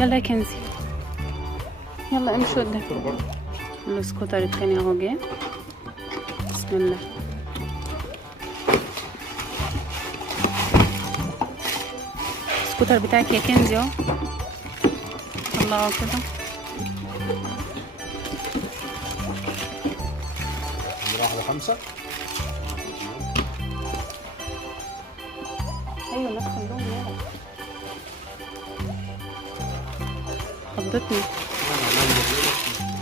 يلا يا كنزي، يلا امشي قدام. السكوتر التاني اهو جه. بسم الله. السكوتر بتاعك يا كنزي اهو. الله كده. واحدة 5. ايوه نفس اللون مالك؟ خضتني.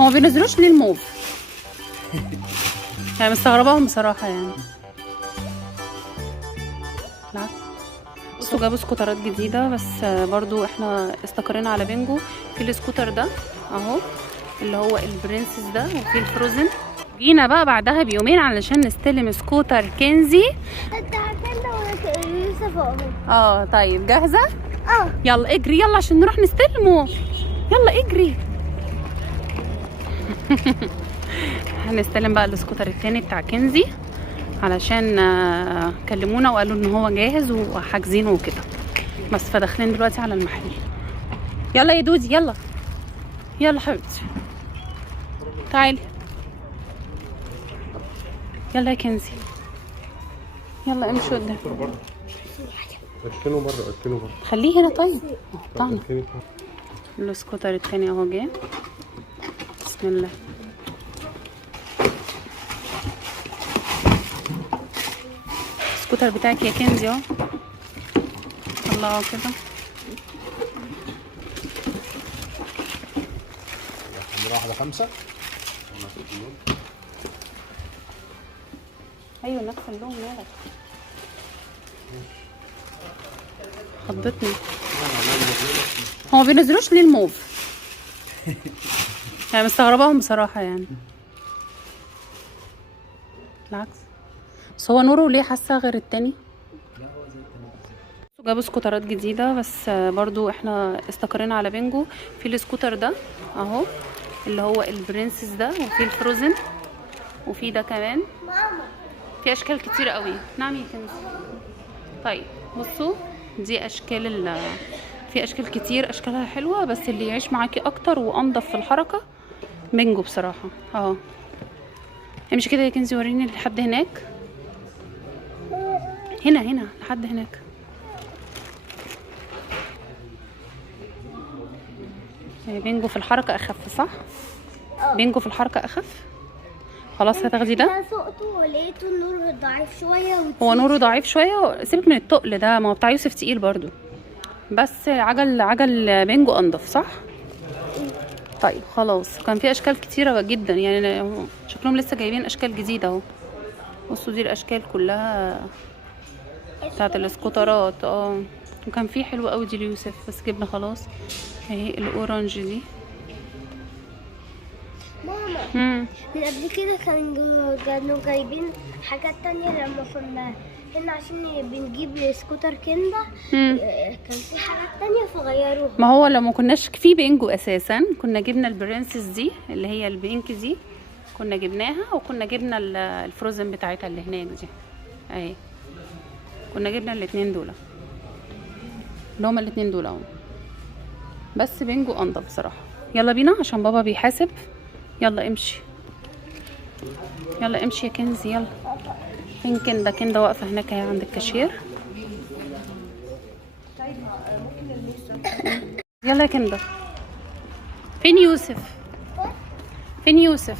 هو ما بينزلوش ليه الموف؟ يعني مستغرباهم بصراحة يعني. بالعكس. بصوا جابوا سكوترات جديدة، بس برضو احنا استقرينا على بينجو. في السكوتر ده اهو اللي هو البرنسس ده، وفي الفروزن. جينا بقى بعدها بيومين علشان نستلم سكوتر كنزي. انت عارفين لو يوسف اهو. طيب جاهزة؟ يلا اجري يلا عشان نروح نستلمه. يلا اجري. هنستلم بقى السكوتر التاني بتاع كنزي علشان كلمونا وقالوا ان هو جاهز وحاجزينه وكده. بس فداخلين دلوقتي على المحل. يلا يا دودي يلا يلا حبيبتي تعالي. يلا يا كنزي، يلا امشي قدام. اكله بره. خليه هنا. طيب طبعا. السكوتر التاني اهو جه. بسم الله. السكوتر بتاعك يا كنزي اهو. الله كده. واحدة 5. ايوه نفس اللون مالك؟ خضتني. هو ما بينزلوش ليه الموف؟ يعني مستغرباهم بصراحة يعني. بالعكس. بس هو نوره ليه حاسة غير التاني؟ جابوا سكوترات جديدة، بس برضو احنا استقرينا على بينجو. في السكوتر ده اهو اللي هو البرنسس ده، وفي الفروزن، وفي ده كمان. في اشكال كتير قوي. نعم يا كنزي. طيب بصوا دي اشكال في اشكال كتير، اشكالها حلوه، بس اللي يعيش معاكي اكتر وانضف في الحركه بينجو بصراحه. امشي كده يا كنزي، وريني لحد هناك. هنا لحد هناك. بينجو في الحركه اخف صح؟ بينجو في الحركه اخف. خلاص هتاخدي ده. انا سقته ولقيته النور ضعيف شويه. هو نوره ضعيف شويه، سيبك من التقل ده، ما هو بتاع يوسف تقيل برضو، بس عجل بينجو انضف صح. طيب خلاص. كان في اشكال كتيره جدا يعني، شكلهم لسه جايبين اشكال جديده اهو. بصوا دي الاشكال كلها بتاعت الاسكوترات. وكان في حلو قوي دي ليوسف، بس جبنا خلاص. اهي الاورنج دي. ماما من قبل كده كانوا جايبين حاجات تانية لما كنا هنا عشان بنجيب سكوتر كندا. كان في حاجات تانية فغيروها. ما هو لما كناش في بينجو اساسا كنا جبنا البرنسس دي اللي هي البينك دي، كنا جبناها، وكنا جبنا الفروزن بتاعتها اللي هناك دي اهي. كنا جبنا الاتنين دول اللي هما الاتنين دول اهو، بس بينجو انضف بصراحه. يلا بينا عشان بابا بيحاسب. يلا امشي يلا امشي يا كنزي يلا. فين كندا؟ كندا واقفه هناك اهي عند الكاشير. يلا يا كندا. فين يوسف؟ فين يوسف؟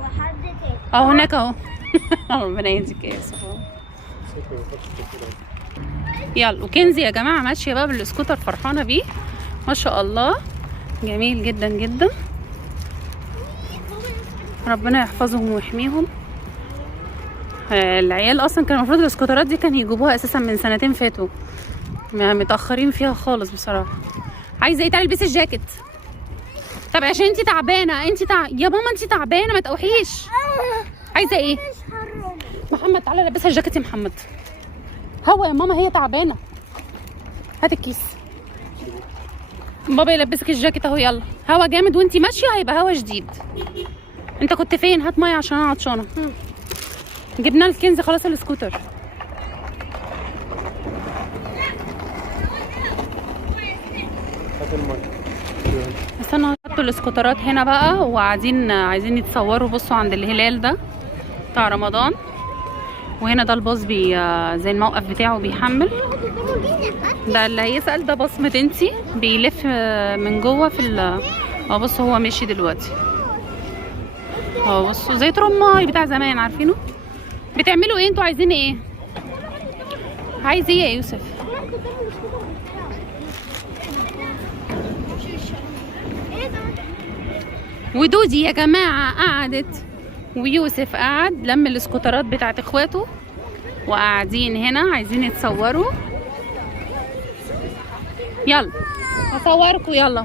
وحد تاني اهو هناك اهو. ربنا يهديك يا يوسف. يلا. وكنزي يا جماعه ماشيه بقى بالسكوتر فرحانه بيه ما شاء الله، جميل جدا جدا. ربنا يحفظهم ويحميهم. العيال اصلا كان المفروض السكوترات دي كان يجيبوها اساسا من سنتين فاتوا، متاخرين فيها خالص بصراحه. عايزه ايه؟ تعالي البسي الجاكيت. طب عشان انتي تعبانه. يا ماما انتي تعبانه ما تقوحيش. عايزه ايه؟ محمد تعالى لبسها الجاكيت يا محمد. هوا يا ماما هي تعبانه. هات الكيس. بابا يلبسك الجاكيت اهو. يلا. هوا جامد وانتي ماشيه هيبقى هوا شديد. انت كنت فين؟ هات ميه عشان انا عطشانه. جبنا الكنز خلاص السكوتر. استنى، حطوا الاسكوترات هنا بقى عايزين يتصوروا. بصوا عند الهلال ده بتاع رمضان، وهنا ده الباص زي الموقف بتاعه بيحمل. ده اللي هيسأل ده باص مدينتي بيلف من جوه في بصوا هو ماشي دلوقتي. بصوا زي ترماي بتاع زمان، عارفينه؟ بتعملوا ايه انتوا؟ عايزين ايه؟ عايز ايه يا يوسف؟ ودودي يا جماعة قعدت، ويوسف قعد لم الاسكوترات بتاعت اخواته وقاعدين هنا عايزين يتصوروا. يلا هصوركوا، يلا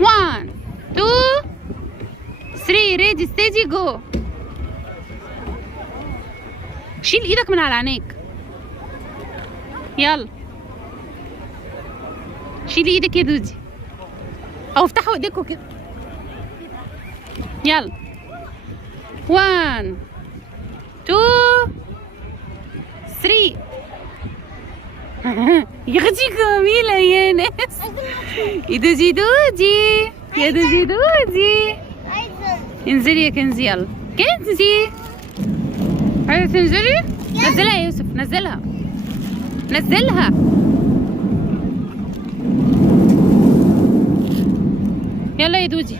1 2 3 ريدي ستيدي جو. شيل ايدك من على عينيك، يلا شيلي ايدك يا دودي، او افتحوا ايديكوا كده. يلا 1 2 3. يا اختي جميلة يا ناس. يا دودي دودي، يا دودي دودي، انزلي يا كنزي. يلا كنزي، عايزة تنزلي؟ نزلها يا يوسف، نزلها نزلها. يلا يا دودي.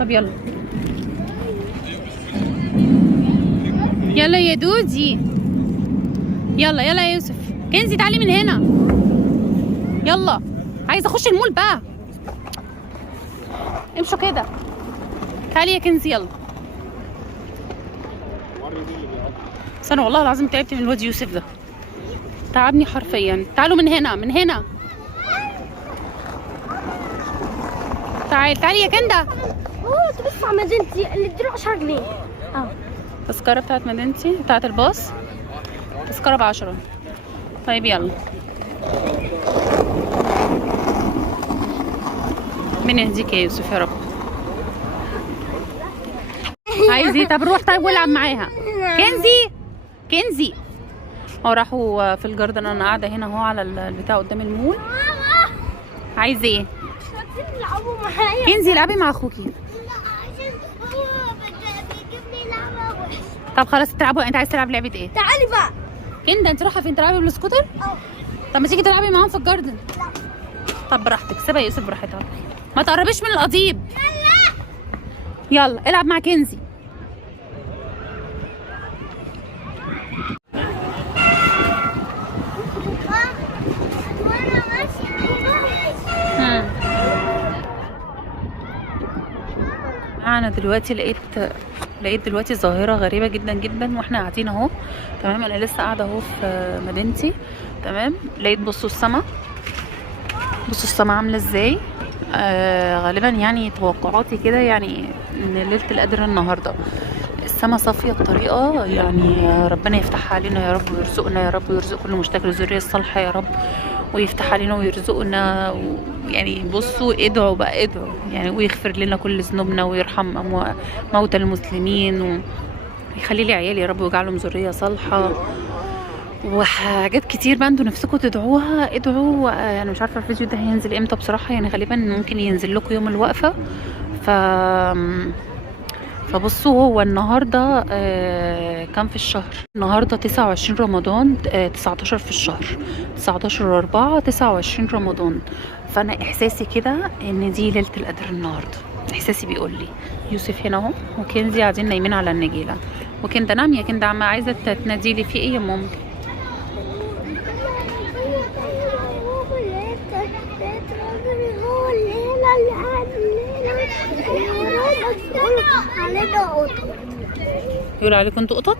طب يلا يلا يا دودي، يلا يلا يا يوسف. كنزي تعالي من هنا، يلا عايزه اخش المول بقى. امشوا كده، تعالي يا كنزي يلا. بس انا والله العظيم تعبت من الواد يوسف ده، تعبني حرفيا. تعالوا من هنا، من هنا. تعالي يا كندا. تبص على مدينتي اللي اديله 10 جنيه. التذكرة بتاعت مدينتي بتاعت الباص، تذكرة ب10. طيب يلا من يهديك يا يوسف يا رب. عايز ايه؟ طب روح طيب والعب معاها. كنزي راحوا في الجاردن. انا قاعده هنا اهو على البتاع قدام المول. عايز ايه؟ يلعبوا معايا. كنزي العبي مع اخوكي. طب خلاص تلعبوا. انت عايز تلعب لعبه ايه؟ تعالي بقى. كندا انت رايحه فين؟ تلعبي بالسكوتر؟ طب ما تيجي تلعبي معاهم في الجاردن. لا. طب براحتك، سيبها يا يوسف براحتها، ما تقربيش من القضيب. يلا العب مع كنزي. انا دلوقتي لقيت دلوقتي ظاهره غريبه جدا جدا واحنا قاعدين اهو. تمام، انا لسه قاعده اهو في مدينتي. تمام، لقيت بصوا السما عامله ازاي. غالبا يعني توقعاتي كده يعني ان ليله القدر النهارده السما صافيه بطريقه يعني ربنا يفتحها علينا يا رب ويرزقنا يا رب ويرزق كل مشتاق للذريه الصالحه يا رب ويفتح علينا ويرزقنا. يعني بصوا ادعوا بقى، ادعوا يعني، ويغفر لنا كل ذنوبنا ويرحم موتى المسلمين ويخلي لي عيالي يا رب ويجعلهم ذريه صالحه وحاجات كتير بقى انتوا نفسكم تدعوها. ادعوا. يعني مش عارفه الفيديو ده هينزل امتى بصراحه، يعني غالبا ممكن ينزل لكم يوم الوقفه. فبصوا هو النهارده كام في الشهر؟ النهارده 29 رمضان، 19 في الشهر، 19/4 29 رمضان. فانا احساسي كده ان دي ليله القدر النهارده، احساسي بيقول لي. يوسف هنا اهو وكنزي قاعدين نايمين على النجيله. وكندا نام يا كندا، عم عايزه تنادي لي في ايه يا ماما؟ يقول عليكم انتوا قطط؟